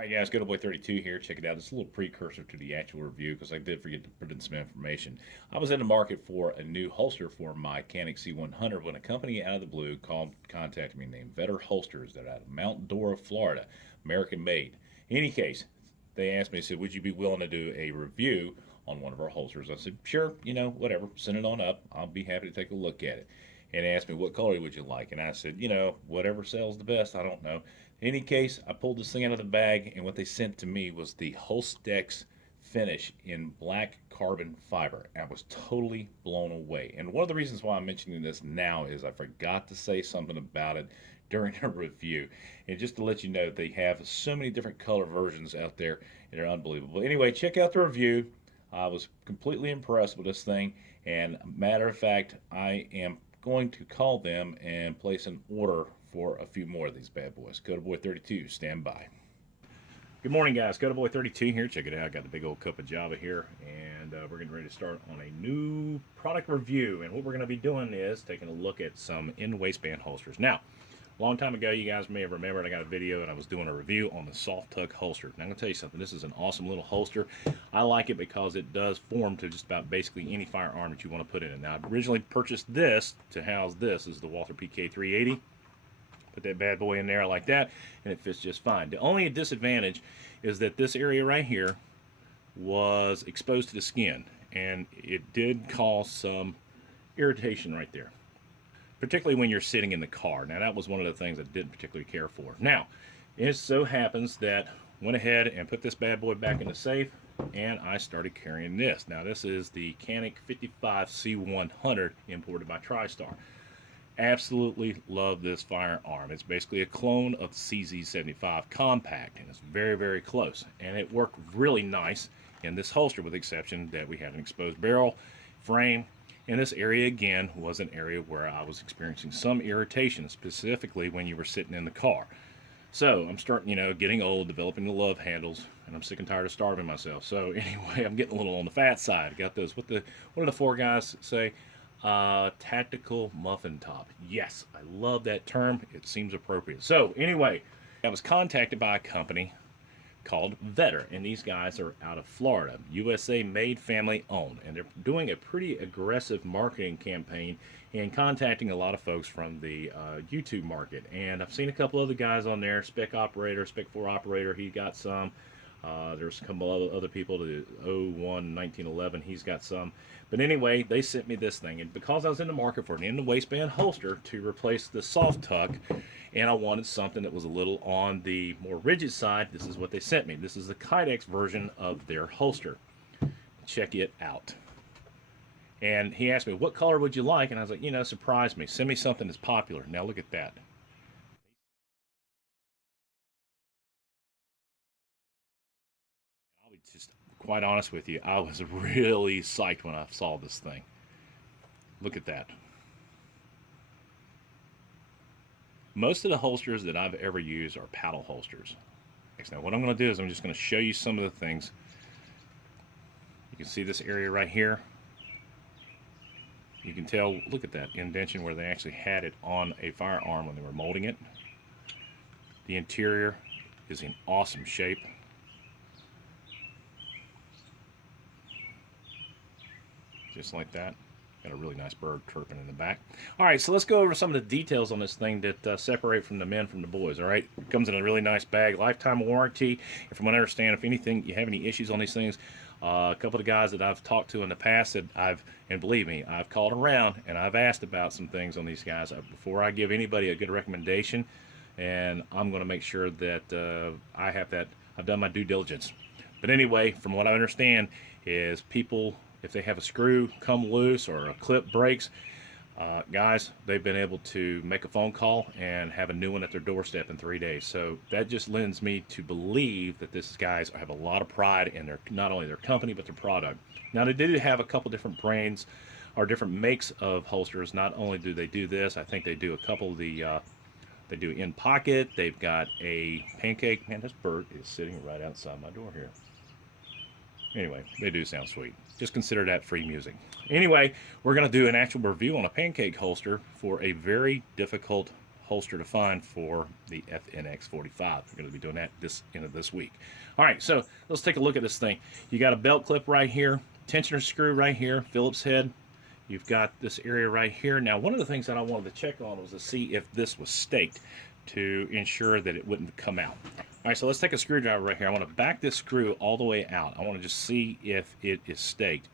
All right, guys, Good Old Boy 32 here. Check it out. It's a little precursor to the actual review because I did forget to put in some information. I was in the market for a new holster for my Canik C100 when a company out of the blue contacted me named Vedder Holsters. They're out of Mount Dora, Florida, American made. In any case, they asked me, said, would you be willing to do a review on one of our holsters? I said, sure, whatever, send it on up. I'll be happy to take a look at it. And they asked me, what color would you like? And I said, whatever sells the best. I don't know. In any case, I pulled this thing out of the bag, and what they sent to me was the Holstex finish in black carbon fiber. I was totally blown away. And one of the reasons why I'm mentioning this now is I forgot to say something about it during a review. And just to let you know, they have so many different color versions out there, and they're unbelievable. Anyway, check out the review. I was completely impressed with this thing, and matter of fact, I am going to call them and place an order for a few more of these bad boys. Go to Boy 32, stand by. Good morning, guys. Go to Boy 32 here. Check it out. I got the big old cup of Java here, and we're getting ready to start on a new product review. And what we're going to be doing is taking a look at some in-waistband holsters. Now, a long time ago, you guys may have remembered I got a video and I was doing a review on the SoftTuck holster. Now, I'm going to tell you something. This is an awesome little holster. I like it because it does form to just about basically any firearm that you want to put in it. Now, I originally purchased this to house this. This is the Walther PK380. Put that bad boy in there like that, and it fits just fine. The only disadvantage is that this area right here was exposed to the skin, and it did cause some irritation right there, particularly when you're sitting in the car. Now, that was one of the things I didn't particularly care for. Now, it so happens that went ahead and put this bad boy back in the safe, and I started carrying this. Now, this is the Canik 55 C100 imported by TriStar. Absolutely love this firearm. It's basically a clone of the CZ75 Compact, and it's very, very close. And it worked really nice in this holster, with the exception that we had an exposed barrel frame. And this area, again, was an area where I was experiencing some irritation, specifically when you were sitting in the car. So I'm starting, getting old, developing the love handles, and I'm sick and tired of starving myself. So anyway, I'm getting a little on the fat side. Got those, what do the four guys say? Tactical muffin top. Yes, I love that term. It seems appropriate. So anyway, I was contacted by a company called Vedder, and these guys are out of Florida, USA made, family owned, and they're doing a pretty aggressive marketing campaign and contacting a lot of folks from the YouTube market. And I've seen a couple other guys on there, Spec Operator, Spec 4 Operator, he got some. There's a couple of other people, the 01 1911, he's got some. But anyway, they sent me this thing, and because I was in the market for an in-the-waistband holster to replace the SoftTuck, and I wanted something that was a little on the more rigid side, this is what they sent me. This is the Kydex version of their holster. Check it out. And he asked me, what color would you like? And I was like, surprise me. Send me something that's popular. Now look at that. I'll be just quite honest with you, I was really psyched when I saw this thing. Look at that. Most of the holsters that I've ever used are paddle holsters. Now what I'm going to do is I'm just going to show you some of the things. You can see this area right here. You can tell, look at that indentation where they actually had it on a firearm when they were molding it. The interior is in awesome shape. Just like that. Got a really nice bird chirping in the back. All right, so let's go over some of the details on this thing that separate from the men from the boys, all right? It comes in a really nice bag, lifetime warranty. And from what I understand, if anything, you have any issues on these things, a couple of guys that I've talked to in the past that and believe me, I've called around and I've asked about some things on these guys before I give anybody a good recommendation, and I'm going to make sure that I have that, I've done my due diligence. But anyway, from what I understand is people, if they have a screw come loose or a clip breaks, guys, they've been able to make a phone call and have a new one at their doorstep in 3 days. So that just lends me to believe that these guys have a lot of pride in their, not only their company, but their product. Now, they do have a couple different brands or different makes of holsters. Not only do they do this, I think they do a couple of the, they do in pocket. They've got a pancake. Man, this bird is sitting right outside my door here. Anyway, they do sound sweet. Just consider that free music. Anyway, we're going to do an actual review on a pancake holster for a very difficult holster to find for the FNX 45. We're going to be doing that this end of this week. All right, so let's take a look at this thing. You got a belt clip right here, tensioner screw right here, Phillips head. You've got this area right here. Now, one of the things that I wanted to check on was to see if this was staked to ensure that it wouldn't come out. All right, so let's take a screwdriver right here. I want to back this screw all the way out. I want to just see if it is staked.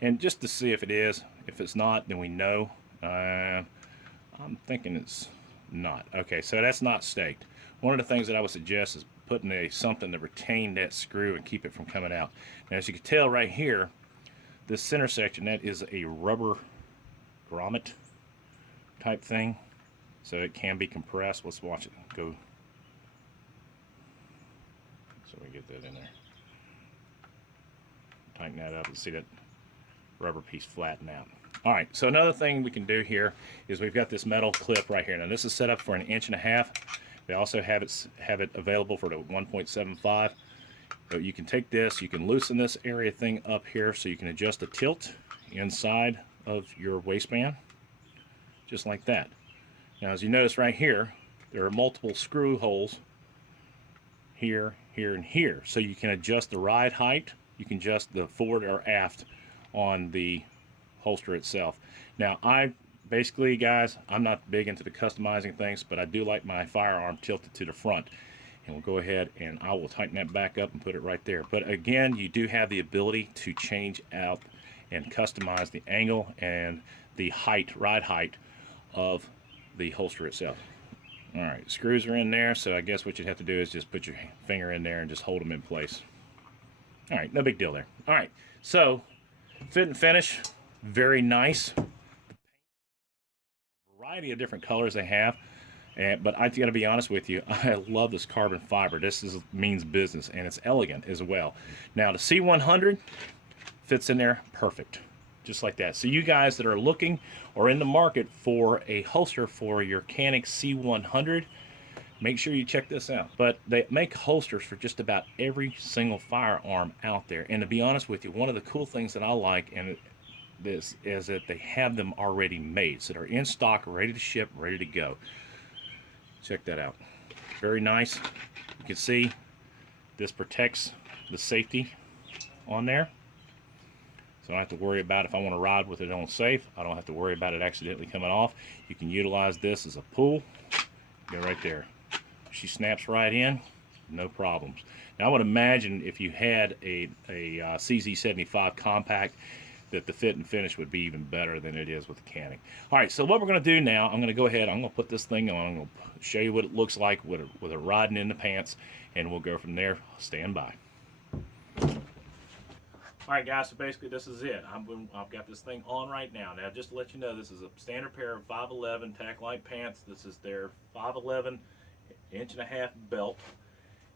And just to see if it is. If it's not, then we know. I'm thinking it's not. Okay, so that's not staked. One of the things that I would suggest is putting something to retain that screw and keep it from coming out. Now, as you can tell right here, this center section, that is a rubber grommet type thing, so it can be compressed. Let's watch it go. So we get that in there. Tighten that up and see that rubber piece flatten out. All right, so another thing we can do here is we've got this metal clip right here. Now this is set up for 1.5 inches. They also have it available for the 1.75. So you can take this, you can loosen this area thing up here so you can adjust the tilt inside of your waistband, just like that. Now, as you notice right here, there are multiple screw holes here, here, and here. So you can adjust the ride height, you can adjust the forward or aft on the holster itself. Now, basically, guys, I'm not big into the customizing things, but I do like my firearm tilted to the front. And we'll go ahead and I will tighten that back up and put it right there. But again, you do have the ability to change out and customize the angle and the height, ride height of the holster itself. All right, screws are in there, so I guess what you'd have to do is just put your finger in there and just hold them in place. All right, no big deal there. All right, so fit and finish, very nice. Variety of different colors they have. But I got to be honest with you, I love this carbon fiber. This means business, and it's elegant as well. Now, the C100 fits in there perfect, just like that. So you guys that are looking or in the market for a holster for your Canik C100, make sure you check this out. But they make holsters for just about every single firearm out there. And to be honest with you, one of the cool things that I like and this is that they have them already made. So they're in stock, ready to ship, ready to go. Check that out. Very nice. You can see this protects the safety on there. So I don't have to worry about if I want to ride with it on safe. I don't have to worry about it accidentally coming off. You can utilize this as a pull. Go right there. She snaps right in. No problems. Now I would imagine if you had a CZ75 compact that the fit and finish would be even better than it is with the Canik. All right, so what we're going to do now, I'm going to go ahead, I'm going to put this thing on, I'm going to show you what it looks like with it riding in the pants, and we'll go from there. Stand by. All right, guys, so basically this is it. I've got this thing on right now. Now, just to let you know, this is a standard pair of 511 tack light pants. This is their 511 1.5 inch belt,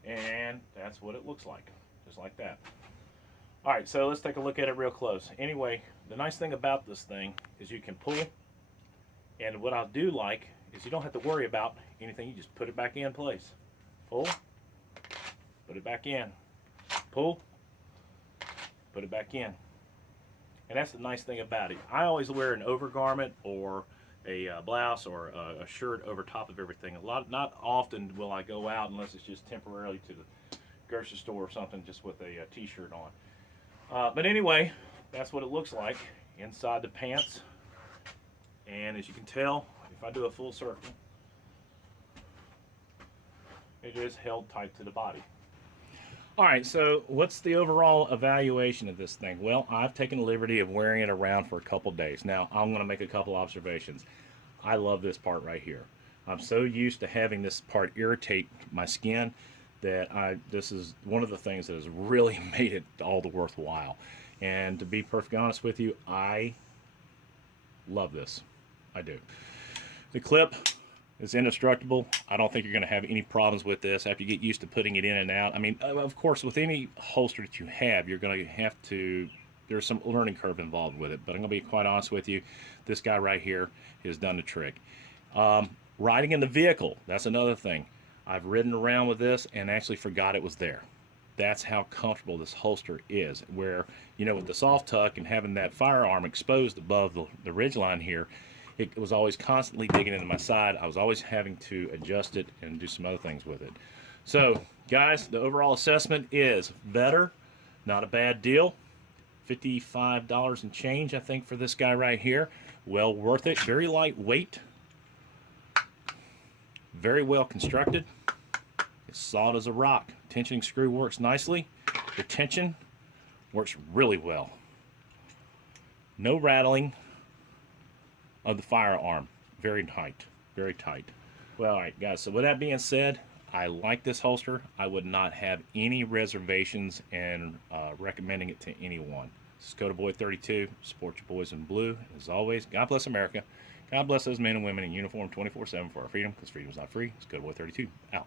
and that's what it looks like, just like that. All right, so let's take a look at it real close. Anyway, the nice thing about this thing is you can pull, and what I do like is you don't have to worry about anything. You just put it back in place. Pull, put it back in. Pull, put it back in. And that's the nice thing about it. I always wear an overgarment or a blouse or a shirt over top of everything. Not often will I go out unless it's just temporarily to the grocery store or something, just with a t-shirt on. But anyway, that's what it looks like inside the pants. And as you can tell, if I do a full circle, it is held tight to the body. All right, so what's the overall evaluation of this thing? Well, I've taken the liberty of wearing it around for a couple days. Now, I'm going to make a couple observations. I love this part right here. I'm so used to having this part irritate my skin that this is one of the things that has really made it all the worthwhile. And to be perfectly honest with you, I love this. I do. The clip is indestructible. I don't think you're going to have any problems with this after you get used to putting it in and out. I mean, of course, with any holster that you have, you're going to have to, there's some learning curve involved with it. But I'm going to be quite honest with you, this guy right here has done the trick. Riding in the vehicle, that's another thing. I've ridden around with this and actually forgot it was there. That's how comfortable this holster is. Where, you know, with the soft tuck and having that firearm exposed above the ridgeline here, it was always constantly digging into my side. I was always having to adjust it and do some other things with it. So, guys, the overall assessment is Vedder, not a bad deal. $55 and change, I think, for this guy right here. Well worth it. Very lightweight. Very well constructed. It's solid as a rock. Tensioning screw works nicely. The tension works really well. No rattling of the firearm. Very tight. Very tight. Well, all right, guys. So with that being said, I like this holster. I would not have any reservations in recommending it to anyone. This is CodaBoy32. Support your boys in blue. As always, God bless America. God bless those men and women in uniform 24/7 for our freedom, because freedom is not free. It's CodaBoy32. Out.